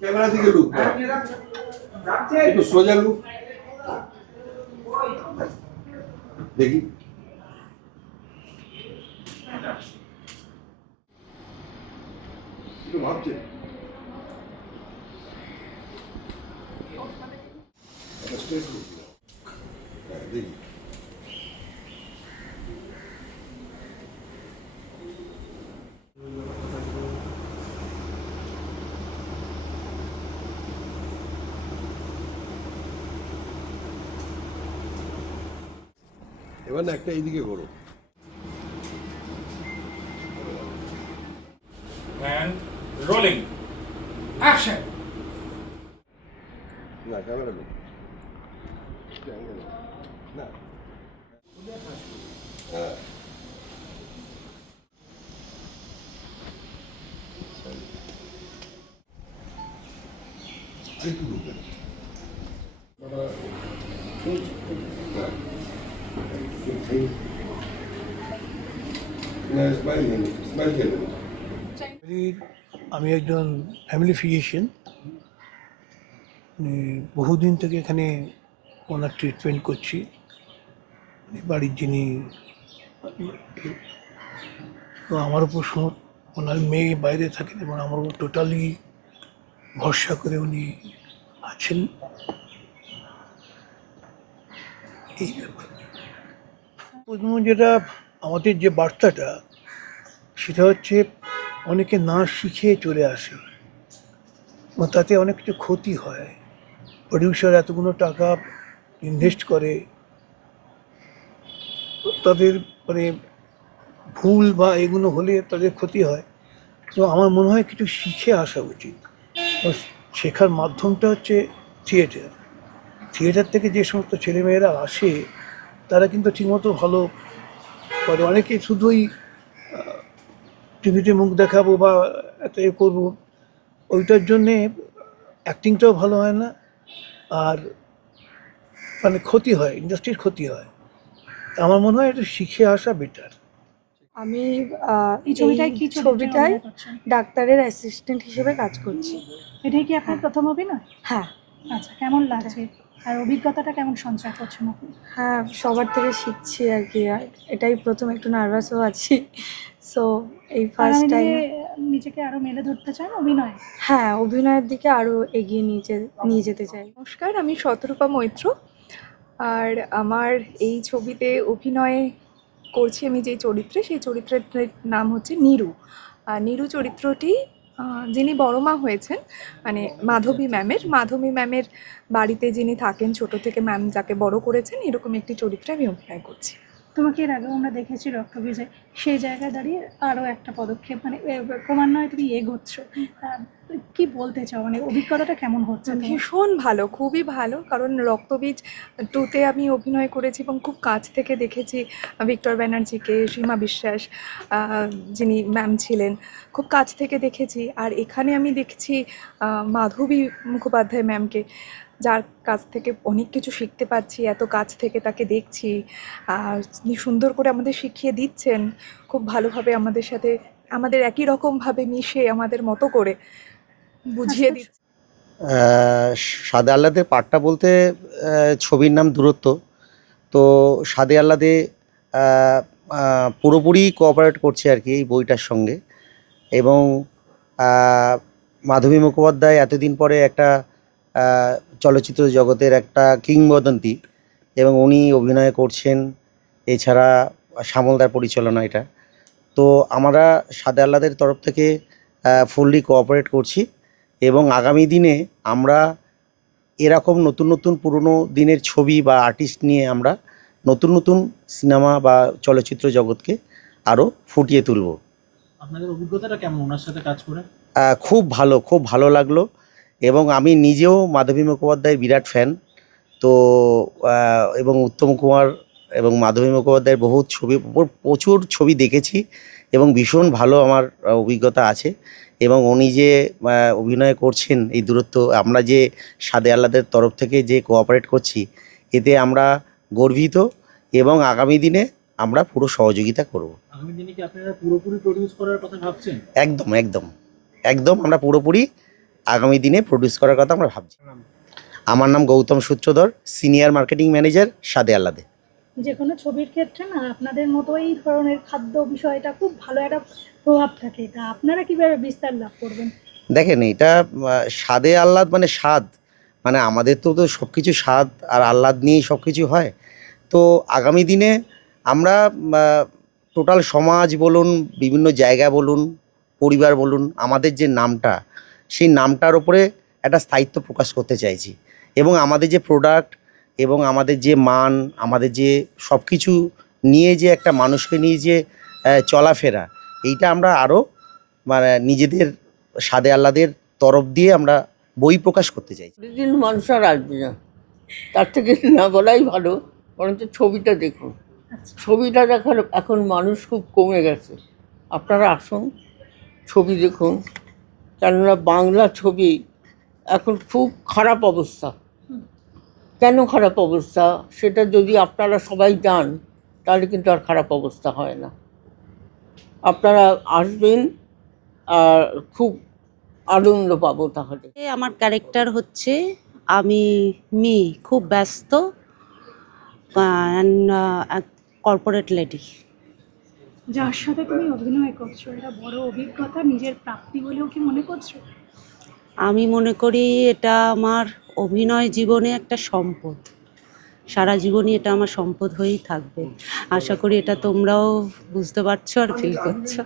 Camera থেকে look একটু সোজা লুক দেখি। একটু ভাবছে দেখি। এবার না একটা এইদিকে করো। And rolling. Action. না ক্যামেরা লুক না। হ্যাঁ একটু লুক আমি একজন ফ্যামিলি ফিজিশিয়ান, বহুদিন থেকে এখানে ওনার ট্রিটমেন্ট করছি। বাড়ির যিনি, তো আমার উপর ওনার মেয়ে বাইরে থাকেন এবং আমার উপর টোটালি ভরসা করে উনি আছেন। এই ব্যাপার প্রথম যেটা আমাদের যে বার্তাটা, সেটা হচ্ছে অনেকে না শিখে চলে আসে এবং তাতে অনেক কিছু ক্ষতি হয়। প্রডিউসার এতগুলো টাকা ইনভেস্ট করে, তাদের মানে ভুল বা এগুলো হলে তাদের ক্ষতি হয়। তো আমার মনে হয় কিছু শিখে আসা উচিত। শেখার মাধ্যমটা হচ্ছে থিয়েটার। থিয়েটার থেকে যে সমস্ত ছেলেমেয়েরা আসে তারা কিন্তু ঠিকমতো ভালো করে। অনেকে শুধুই টিভিতে মুখ দেখাবো বা একটা এ করবো, ওইটার জন্যে অ্যাক্টিংটাও ভালো হয় না, আর মানে ক্ষতি হয়, ইন্ডাস্ট্রির ক্ষতি হয়। আমার মনে হয় এটা শিখে আসা বেটার। আমি এই ছবিটায় কি ছবিটায় ডাক্তারের অ্যাসিস্ট্যান্ট হিসেবে কাজ করছি। এটাই কি আপনার প্রথম অভিনয়? হ্যাঁ। আচ্ছা, কেমন লাগছে আর অভিজ্ঞতাটা কেমন সঞ্চয় করছেন আপনি? হ্যাঁ, সবার থেকে শিখছি আর কি। আর এটাই প্রথম, একটু নার্ভাসও আছি। সো এই ফার্স্ট টাইম নিজেকে আরো মেলে ধরতে চান অভিনয়? হ্যাঁ, অভিনয়ের দিকে আরো এগিয়ে নিয়ে যেতে চাই। নমস্কার, আমি শতরূপা মৈত্র। আর আমার এই ছবিতে অভিনয় করছি আমি যেই চরিত্রে, সেই চরিত্রের নাম হচ্ছে নিরু। আর নিরু চরিত্রটি যিনি বড় মা হয়েছেন, মানে মাধবী ম্যামের বাড়িতে যিনি থাকেন ছোট থেকে, ম্যাম যাকে বড় করেছেন, এরকম একটি চরিত্রে আমি অভিনয় করছি। তোমাকে এর আগেও আমরা দেখেছি রক্তবীজে, সেই জায়গায় দাঁড়িয়ে আরও একটা পদক্ষেপ, মানে ক্রমান্বয়ে তুমি এগোচ্ছ। কি বলতে চাও, মানে অভিজ্ঞতাটা কেমন হচ্ছে? ভীষণ ভালো, খুবই ভালো। কারণ রক্তবীজ 2তে আমি অভিনয় করেছি এবং খুব কাছ থেকে দেখেছি ভিক্টর ব্যানার্জিকে, সীমা বিশ্বাস যিনি ম্যাম ছিলেন, খুব কাছ থেকে দেখেছি। আর এখানে আমি দেখছি মাধবী মুখোপাধ্যায় ম্যামকে, যার কাছ থেকে অনেক কিছু শিখতে পারছি। এত কাছ থেকে তাকে দেখছি, তিনি সুন্দর করে আমাদের শিখিয়ে দিচ্ছেন, খুব ভালোভাবে আমাদের সাথে, আমাদের একই রকমভাবে মিশে আমাদের মতো করে বুঝিয়ে দিচ্ছে। সাদে আহ্লাদের পাঠটা বলতে, ছবির নাম দূরত্ব। তো সাদে আহ্লাদে পুরোপুরি কোঅপারেট করছে আর কি এই বইটার সঙ্গে। এবং মাধবী মুখোপাধ্যায় এতদিন পরে একটা চলচ্চিত্র জগতের একটা কিংবদন্তি, এবং উনি অভিনয় করছেন। এছাড়া শ্যামলদার পরিচালনা এটা। তো আমরা সাদে আহ্লাদের তরফ থেকে ফুললি কোঅপারেট করছি, এবং আগামী দিনে আমরা এরকম নতুন নতুন পুরনো দিনের ছবি বা আর্টিস্ট নিয়ে আমরা নতুন নতুন সিনেমা বা চলচ্চিত্র জগৎকে আরও ফুটিয়ে তুলব। আপনাদের অভিজ্ঞতাটা কেমন ওনার সাথে কাজ করে? খুব ভালো লাগলো, এবং আমি নিজেও মাধবী মুখোপাধ্যায়ের বিরাট ফ্যান। তো এবং উত্তম কুমার এবং মাধবী মুখোপাধ্যায়ের প্রচুর ছবি দেখেছি, এবং ভীষণ ভালো আমার অভিজ্ঞতা আছে। এবং উনি যে অভিনয় করছেন এই দূরত্ব, আমরা যে সাদে আহ্লাদের তরফ থেকে যে কোঅপারেট করছি, এতে আমরা গর্বিত, এবং আগামী দিনে আমরা পুরো সহযোগিতা করব। আগামী দিনে কি আপনারা পুরোপুরি প্রডিউস করার কথা ভাবছেন? একদম একদম একদম আমরা পুরোপুরি আগামী দিনে প্রডিউস করার কথা আমরা ভাবছি। আমার নাম গৌতম সূত্রধর, সিনিয়র মার্কেটিং ম্যানেজার, স্বাদে আহ্লাদে। যে কোনো ছবির ক্ষেত্রে না আপনাদের মতো এই ধরনের খাদ্য বিষয়টা খুব ভালো একটা প্রভাব থাকে, তা আপনারা কিভাবে বিস্তার লাভ করবেন? দেখেন, এটা স্বাদে আহ্লাদ মানে স্বাদ, মানে আমাদের তো সব কিছু স্বাদ আর আহ্লাদ নিয়েই সব কিছু হয়। তো আগামী দিনে আমরা টোটাল সমাজ বলুন, বিভিন্ন জায়গা বলুন, পরিবার বলুন, আমাদের যে নামটা, সেই নামটার ওপরে একটা স্থায়িত্ব প্রকাশ করতে চাইছি। এবং আমাদের যে প্রোডাক্ট এবং আমাদের যে মান, আমাদের যে সব কিছু নিয়ে যে একটা মানুষকে নিয়ে যে চলাফেরা, এইটা আমরা আরও মানে নিজেদের স্বাদে আহ্লাদের তরফ দিয়ে আমরা বই প্রকাশ করতে চাইছি। প্রতিদিন মানুষ আর আসবে না, তার থেকে না বলাই ভালো, বরঞ্চ ছবিটা দেখুন। ছবিটা দেখার এখন মানুষ খুব কমে গেছে। আপনারা আসুন, ছবি দেখুন, কেননা বাংলা ছবি এখন খুব খারাপ অবস্থা। কেন খারাপ অবস্থা সেটা যদি আপনারা সবাই জান, তাহলে কিন্তু আর খারাপ অবস্থা হয় না। আপনারা আসবেন আর খুব আনন্দ পাবো তাহলে। আমার ক্যারেক্টার হচ্ছে আমি মেয়ে, খুব ব্যস্ত কর্পোরেট লেডি। যার সাথে তুমি অভিনয় করছো, এটা বড় অভিজ্ঞতা, নিজের প্রাপ্তি বলেও কি মনে করছো? আমি মনে করি এটা আমার অভিনয় জীবনে একটা সম্পদ, সারা জীবনই এটা আমার সম্পদ হয়েই থাকবে। আশা করি এটা তোমরাও বুঝতে পারছো আর ফিল করছো।